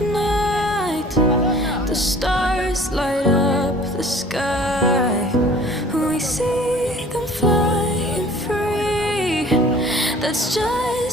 of night, the stars light up the sky. We see them flying free. That's just